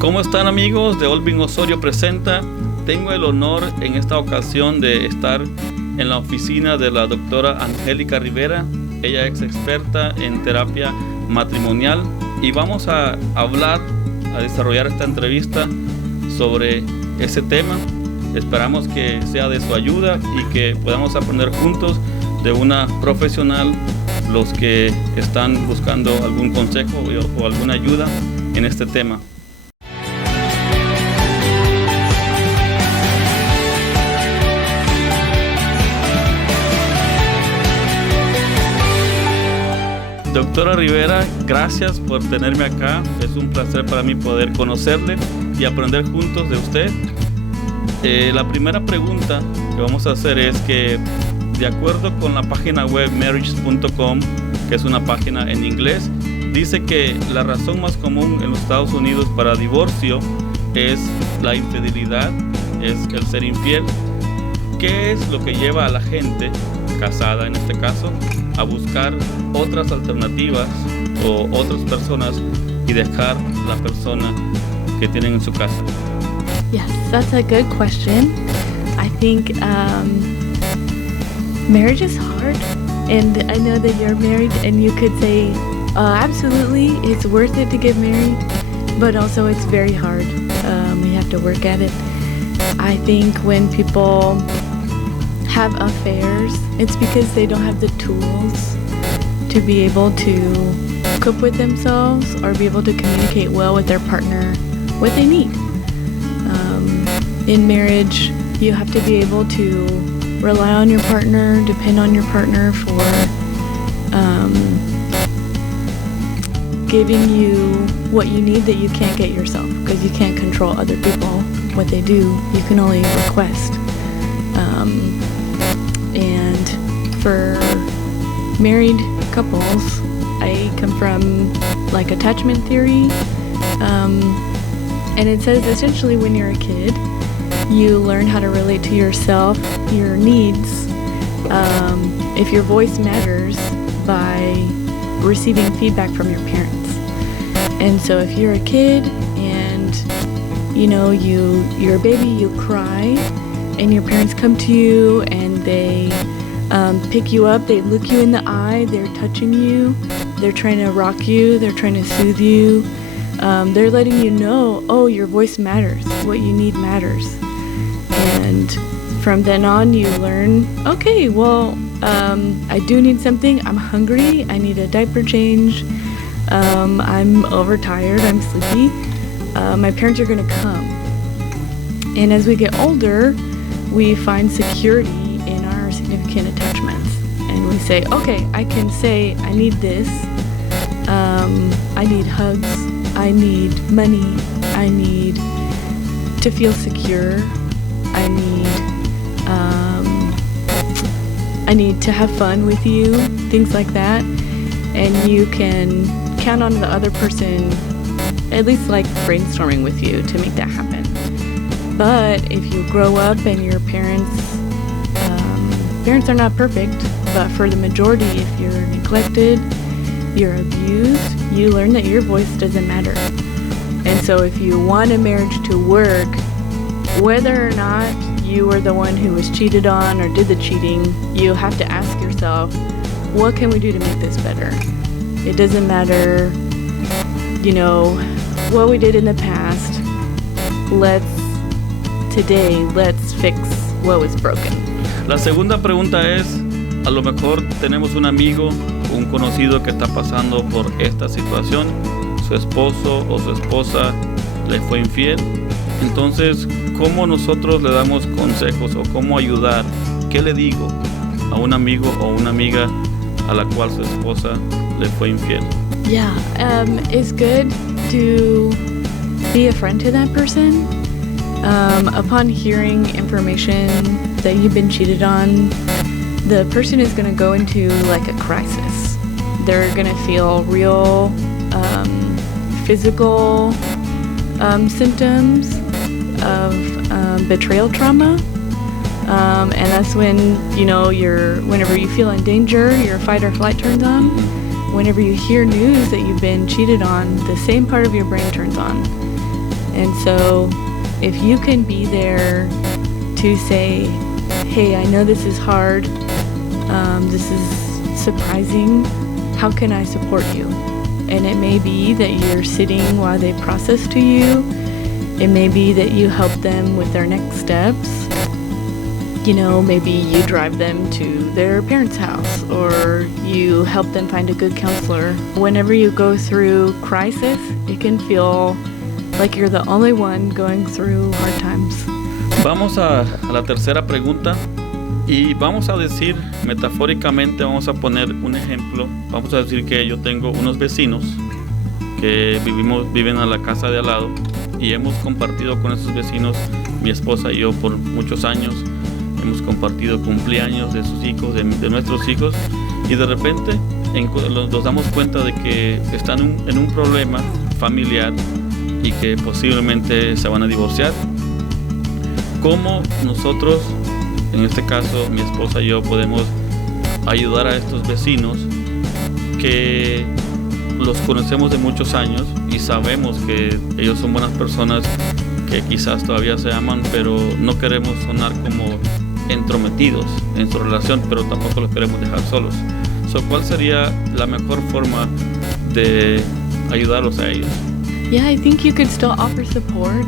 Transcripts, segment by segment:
¿Cómo están, amigos de Olvin Osorio Presenta? Tengo el honor en esta ocasión de estar en la oficina de la doctora Angelica Rivera. Ella es experta en terapia matrimonial y vamos a desarrollar esta entrevista sobre ese tema. Esperamos que sea de su ayuda y que podamos aprender juntos de una profesional los que están buscando algún consejo o alguna ayuda en este tema. Doctora Rivera, gracias por tenerme acá. Es un placer para mí poder conocerle y aprender juntos de usted. La primera pregunta que vamos a hacer es que, de acuerdo con la página web marriage.com, que es una página en inglés, dice que la razón más común en los Estados Unidos para divorcio es la infidelidad, es el ser infiel. ¿Qué es lo que lleva a la gente casada, en este caso, a buscar otras alternativas o otras personas y dejar la persona que tienen en su casa? Yes, that's a good question. I think marriage is hard, and I know that you're married and you could say absolutely it's worth it to get married, but also it's very hard. You have to work at it. I think when people have affairs, it's because they don't have the tools to be able to cope with themselves or be able to communicate well with their partner what they need. In marriage, you have to be able to rely on your partner, depend on your partner for giving you what you need that you can't get yourself, because you can't control other people, what they do. You can only request. And for married couples, I come from like attachment theory, and it says essentially when you're a kid, you learn how to relate to yourself, your needs, if your voice matters, by receiving feedback from your parents. And so if you're a kid and you're a baby, you cry, and your parents come to you and they pick you up, they look you in the eye, they're touching you, they're trying to rock you, they're trying to soothe you, they're letting you know, oh, your voice matters, what you need matters. And from then on you learn, okay, well, I do need something, I'm hungry, I need a diaper change, I'm overtired, I'm sleepy, my parents are gonna come. And as we get older, we find security in our significant attachments. And we say, okay, I can say I need this, I need hugs, I need money, I need to feel secure, I need to have fun with you, things like that. And you can count on the other person at least like brainstorming with you to make that happen. But if you grow up and your parents are not perfect, but for the majority, if you're neglected, you're abused, you learn that your voice doesn't matter. And so if you want a marriage to work, whether or not you were the one who was cheated on or did the cheating, you have to ask yourself, what can we do to make this better? It doesn't matter, what we did in the past. Let's fix what was broken. La segunda pregunta es, a lo mejor tenemos un amigo, un conocido que está pasando por esta situación, su esposo o su esposa le fue infiel. Entonces, ¿cómo nosotros le damos consejos o cómo ayudar? ¿Qué le digo a un amigo o una amiga a la cual su esposa le fue infiel? Yeah, it's good to be a friend to that person. Upon hearing information that you've been cheated on, the person is going to go into like a crisis. They're going to feel real physical symptoms of betrayal trauma, and that's when whenever you feel in danger, your fight or flight turns on. Whenever you hear news that you've been cheated on, the same part of your brain turns on. And so if you can be there to say, hey, I know this is hard, this is surprising, how can I support you? And it may be that you're sitting while they process to you. It may be that you help them with their next steps. You know, maybe you drive them to their parents' house, or you help them find a good counselor. Whenever you go through crisis, it can feel like you're the only one going through hard times. Vamos a la tercera pregunta y vamos a decir, metafóricamente, vamos a poner un ejemplo. Vamos a decir que yo tengo unos vecinos que viven a la casa de al lado y hemos compartido con esos vecinos, mi esposa y yo, por muchos años. Hemos compartido cumpleaños de sus hijos, de nuestros hijos, y de repente nos damos cuenta de que están en un problema familiar y que posiblemente se van a divorciar. ¿Cómo nosotros, en este caso mi esposa y yo, podemos ayudar a estos vecinos que los conocemos de muchos años y sabemos que ellos son buenas personas, que quizás todavía se aman, pero no queremos sonar como entrometidos en su relación, pero tampoco los queremos dejar solos? ¿Cuál sería la mejor forma de ayudarlos a ellos? Yeah, I think you could still offer support.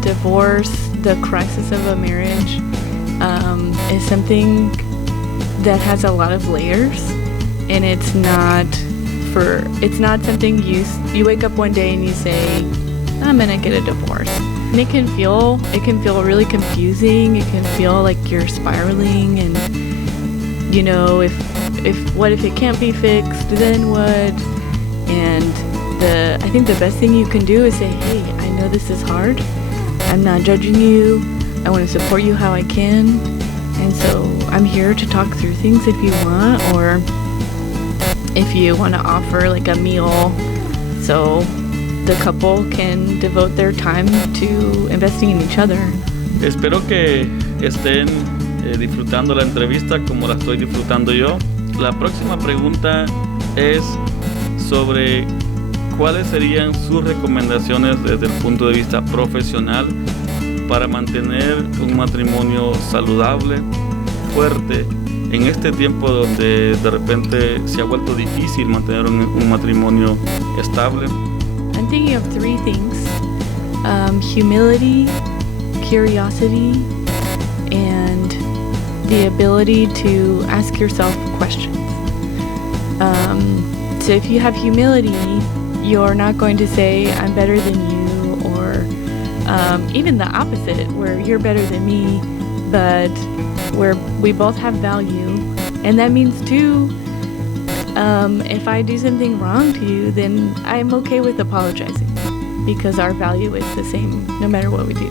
Divorce, the crisis of a marriage, is something that has a lot of layers, and it's not something you wake up one day and you say, I'm gonna get a divorce. And it can feel really confusing. It can feel like you're spiraling, and you know, if it can't be fixed, then what? And I think the best thing you can do is say, hey, I know this is hard. I'm not judging you. I want to support you how I can. And so I'm here to talk through things if you want, or if you want to offer like a meal so the couple can devote their time to investing in each other. Espero que estén disfrutando la entrevista como la estoy disfrutando yo. La próxima pregunta es sobre cuáles serían sus recomendaciones desde el punto de vista profesional para mantener un matrimonio saludable, fuerte, en este tiempo donde de repente se ha vuelto difícil mantener un matrimonio estable. I'm thinking of three things: humility, curiosity, and the ability to ask yourself questions. So if you have humility, you're not going to say, I'm better than you, or even the opposite, where you're better than me, but where we both have value. And that means too, if I do something wrong to you, then I'm okay with apologizing, because our value is the same no matter what we do.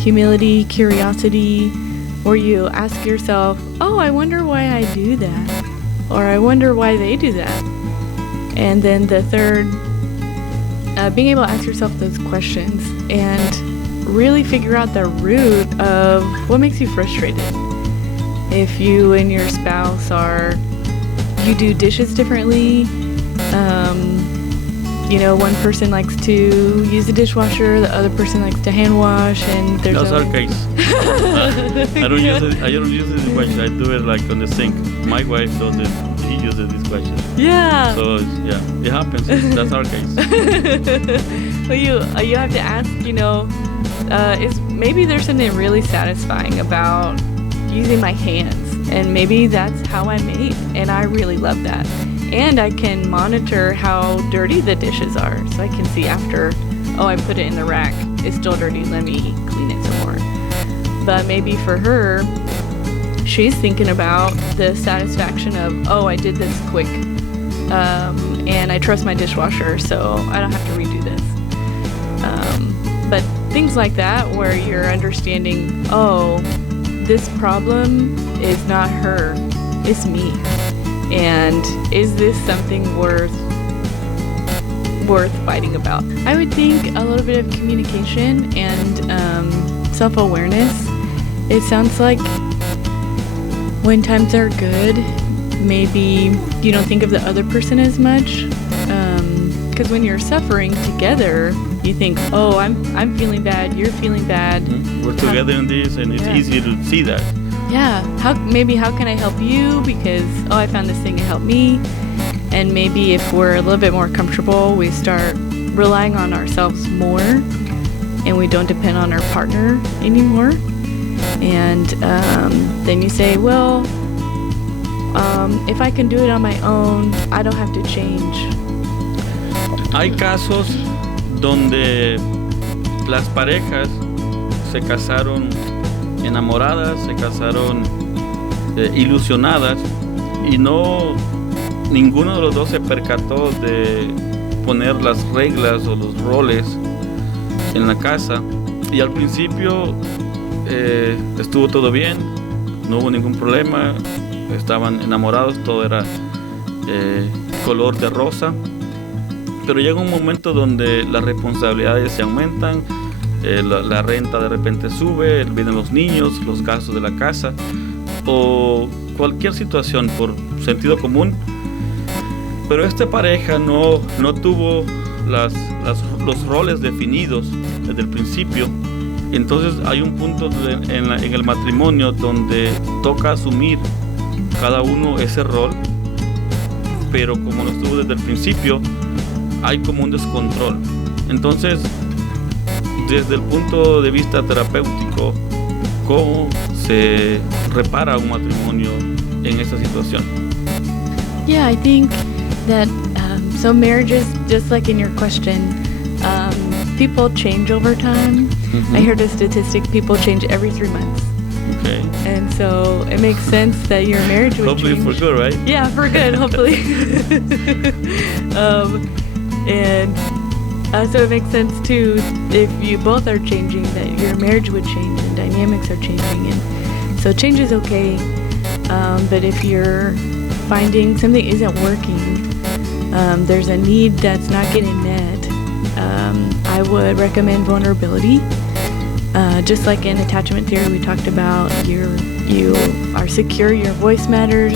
Humility, curiosity, where you ask yourself, oh, I wonder why I do that, or I wonder why they do that. And then the third, being able to ask yourself those questions and really figure out the root of what makes you frustrated. If you and your spouse you do dishes differently, you know, one person likes to use the dishwasher, the other person likes to hand wash, and there's That's our case. I don't use the dishwasher. I do it like on the sink. My wife does it. She uses the dishwasher. Yeah. So yeah, it happens. That's our case. Well, you have to ask, you know, maybe there's something really satisfying about using my hands, and maybe that's how I'm made, and I really love that. And I can monitor how dirty the dishes are, so I can see after, oh, I put it in the rack, it's still dirty, let me clean it some more. But maybe for her, she's thinking about the satisfaction of, oh, I did this quick, and I trust my dishwasher, so I don't have to redo this. But things like that, where you're understanding, oh, this problem is not her, it's me. And is this something worth fighting about? I would think a little bit of communication and self-awareness. It sounds like when times are good, maybe you don't think of the other person as much, because when you're suffering together, you think, oh, I'm feeling bad, you're feeling bad. Mm-hmm. We're together in this, and it's easy to see that. Yeah, how can I help you? Because, oh, I found this thing to help me. And maybe if we're a little bit more comfortable, we start relying on ourselves more, and we don't depend on our partner anymore. And then you say, well, if I can do it on my own, I don't have to change. Hay casos donde las parejas se casaron enamoradas, se casaron ilusionadas, y ninguno de los dos se percató de poner las reglas o los roles en la casa, y al principio estuvo todo bien, no hubo ningún problema, estaban enamorados, todo era color de rosa, pero llega un momento donde las responsabilidades se aumentan, la renta de repente sube, vienen los niños, los gastos de la casa o cualquier situación por sentido común, pero esta pareja no tuvo los roles definidos desde el principio. Entonces hay un punto en el matrimonio donde toca asumir cada uno ese rol, pero como no estuvo desde el principio, hay como un descontrol. Entonces, desde el punto de vista terapéutico, ¿cómo se repara un matrimonio en esa situación? Yeah, I think that so marriages, just like in your question, people change over time. Mm-hmm. I heard a statistic, people change every 3 months. Okay. And so it makes sense that your marriage would hopefully change. For good, right? Yeah, for good, hopefully. So it makes sense too, if you both are changing, that your marriage would change and dynamics are changing. And so change is okay, but if you're finding something isn't working, there's a need that's not getting met, I would recommend vulnerability. Just like in attachment theory we talked about, you are secure, your voice matters,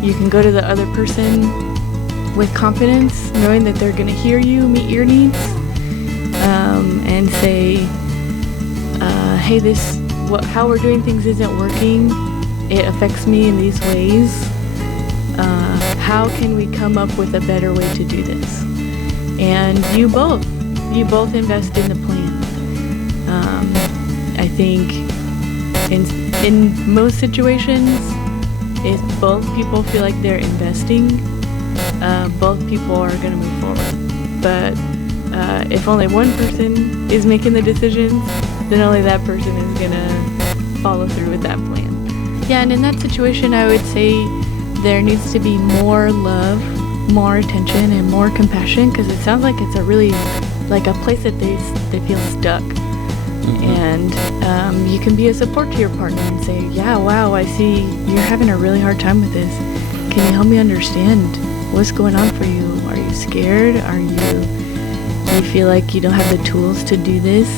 you can go to the other person with confidence, knowing that they're going to hear you, meet your needs, and say, hey, how we're doing things isn't working, it affects me in these ways, how can we come up with a better way to do this? And you both invest in the plan. I think in most situations, if both people feel like they're investing, both people are going to move forward. But if only one person is making the decisions, then only that person is going to follow through with that plan. Yeah, and in that situation, I would say there needs to be more love, more attention, and more compassion, because it sounds like it's a really, like a place that they feel stuck. Mm-hmm. And you can be a support to your partner and say, yeah, wow, I see you're having a really hard time with this. Can you help me understand what's going on for you? Are you scared? Do you feel like you don't have the tools to do this?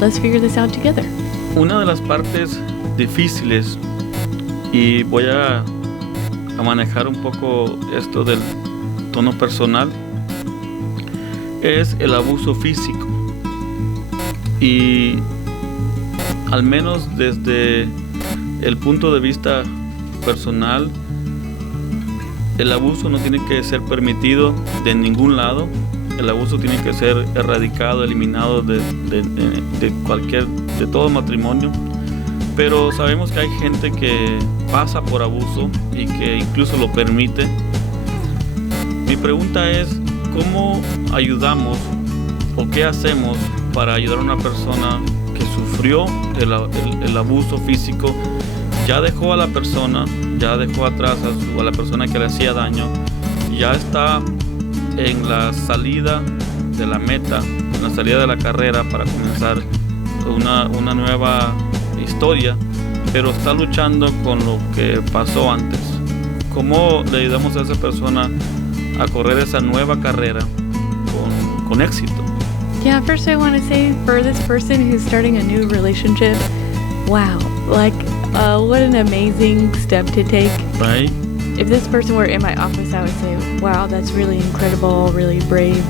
Let's figure this out together. Una de las partes difíciles, y voy a manejar un poco esto del tono personal, es el abuso físico. Y al menos desde el punto de vista personal, el abuso no tiene que ser permitido de ningún lado. El abuso tiene que ser erradicado, eliminado de todo matrimonio. Pero sabemos que hay gente que pasa por abuso y que incluso lo permite. Mi pregunta es, ¿cómo ayudamos o qué hacemos para ayudar a una persona que sufrió el abuso físico, ya dejó a la persona, ya dejó atrás a la persona que le hacía daño, ya está en la salida de la meta, en la salida de la carrera para comenzar una nueva historia, pero está luchando con lo que pasó antes? ¿Cómo le ayudamos a esa persona a correr esa nueva carrera con éxito? Yeah, first I want to say, for this person who's starting a new relationship, wow, like what an amazing step to take. Right. if this person were in my office, I would say, wow, that's really incredible, really brave,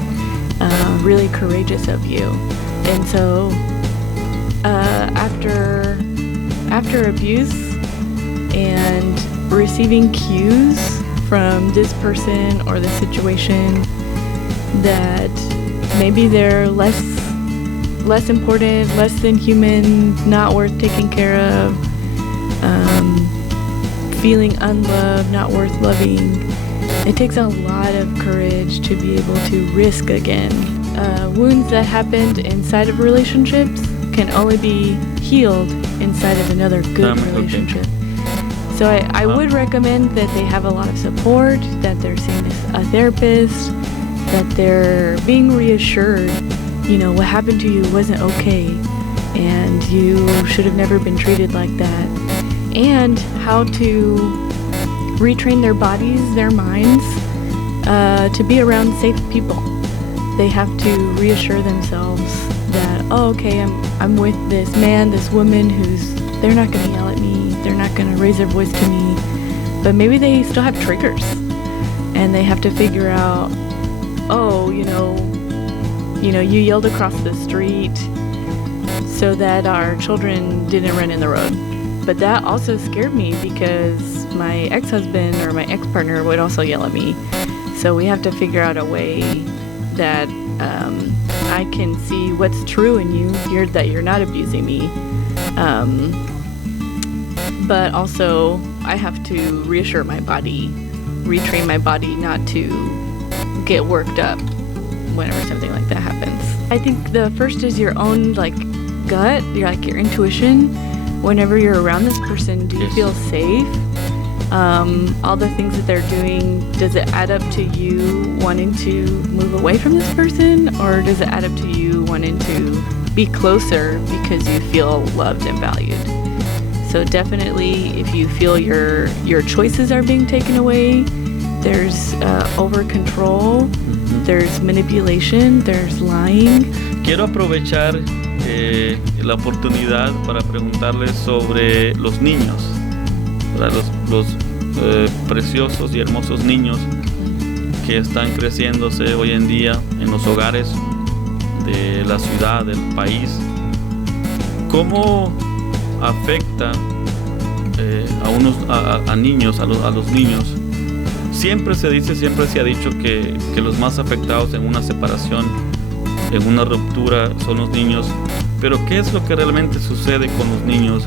really courageous of you. And so after abuse and receiving cues from this person or the situation that maybe they're less important, less than human, not worth taking care of, feeling unloved, not worth loving. It takes a lot of courage to be able to risk again. Wounds that happened inside of relationships can only be healed inside of another good relationship. So I would recommend that they have a lot of support, that they're seeing a therapist, that they're being reassured, what happened to you wasn't okay, and you should have never been treated like that. And how to retrain their bodies, their minds, to be around safe people. They have to reassure themselves that, oh, okay, I'm with this man, this woman they're not going to yell at me, they're not going to raise their voice to me, but maybe they still have triggers, and they have to figure out, oh, you yelled across the street so that our children didn't run in the road. But that also scared me because my ex-husband or my ex-partner would also yell at me. So we have to figure out a way that I can see what's true in you, that you're not abusing me. But also I have to reassure my body, retrain my body not to get worked up whenever something like that happens. I think the first is your own gut, your intuition. Whenever you're around this person, do you feel safe? All the things that they're doing, does it add up to you wanting to move away from this person, or does it add up to you wanting to be closer because you feel loved and valued? So definitely, if you feel your choices are being taken away, there's over control, there's manipulation, there's lying. Quiero aprovechar la oportunidad para preguntarles sobre los niños, los preciosos y hermosos niños que están creciéndose hoy en día en los hogares de la ciudad, del país. ¿Cómo afecta a niños, a los niños? Siempre se ha dicho que los más afectados en una separación, en una ruptura, son los niños. Pero ¿qué es lo que realmente sucede con los niños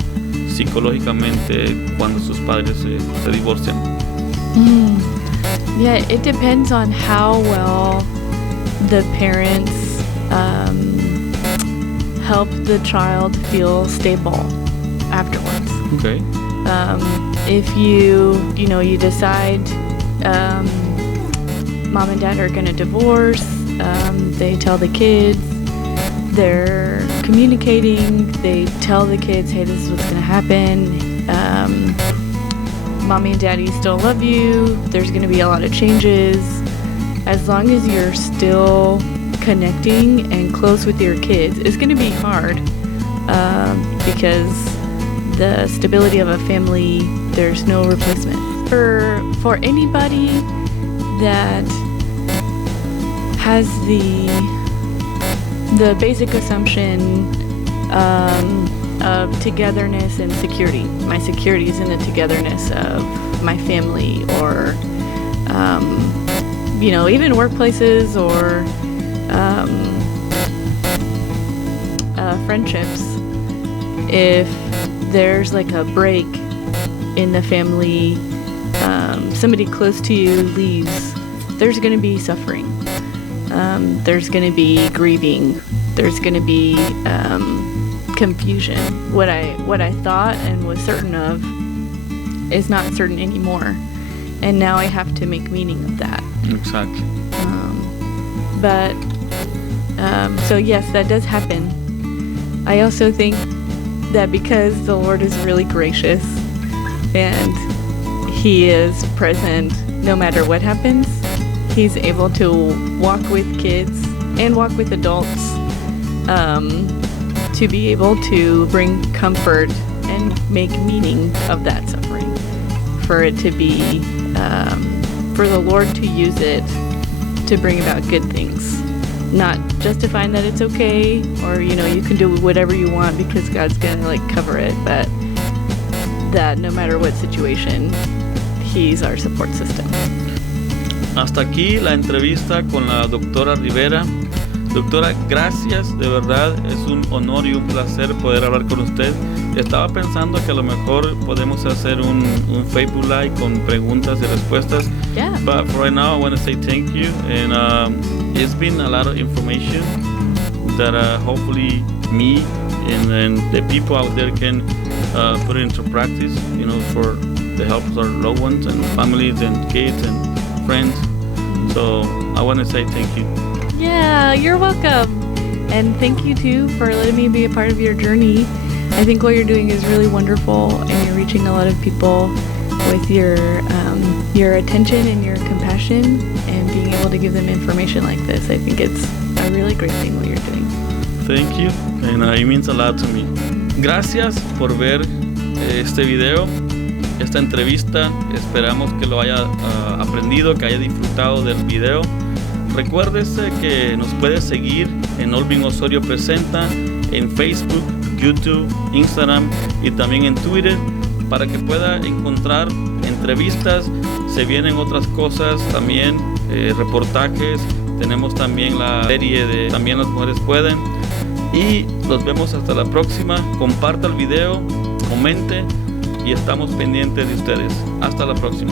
psicológicamente cuando sus padres se divorcian? Yeah, it depends on how well the parents help the child feel stable afterwards. Okay. If you decide mom and dad are going to divorce, they tell the kids, they're communicating, they tell the kids, hey, this is what's going to happen, mommy and daddy still love you, there's going to be a lot of changes. As long as you're still connecting and close with your kids, it's going to be hard because the stability of a family, there's no replacement. For anybody that has the basic assumption of togetherness and security. My security is in the togetherness of my family, or even workplaces or friendships. If there's a break in the family, somebody close to you leaves, there's going to be suffering. There's going to be grieving. There's going to be confusion. What I thought and was certain of is not certain anymore, and now I have to make meaning of that. Exactly. So yes, that does happen. I also think that because the Lord is really gracious and He is present no matter what happens, He's able to walk with kids and walk with adults to be able to bring comfort and make meaning of that suffering, for it to be for the Lord to use it to bring about good things. Not justifying that it's okay, or you can do whatever you want because God's gonna cover it, but that no matter what situation, He's our support system. Hasta aquí la entrevista con la doctora Rivera. Doctora, gracias, de verdad es un honor y un placer poder hablar con usted. Estaba pensando que a lo mejor podemos hacer un Facebook Live con preguntas y respuestas. Yeah. But for right now, I want to say thank you. And it's been a lot of information that hopefully me and the people out there can put it into practice, for the help of our loved ones and families and kids and friends. So I want to say thank you. Yeah, you're welcome. And thank you too for letting me be a part of your journey. I think what you're doing is really wonderful, and you're reaching a lot of people with your attention and your compassion, and being able to give them information like this. I think it's a really great thing what you're doing. Thank you, and it means a lot to me. Gracias por ver este video, esta entrevista. Esperamos que lo haya aprendido, que haya disfrutado del video. Recuérdese que nos puede seguir en Olvin Osorio Presenta en Facebook, YouTube, Instagram y también en Twitter, para que pueda encontrar entrevistas. Se vienen otras cosas también, reportajes. Tenemos también la serie de También las mujeres pueden. Y nos vemos hasta la próxima. Comparta el video, comente y estamos pendientes de ustedes. Hasta la próxima.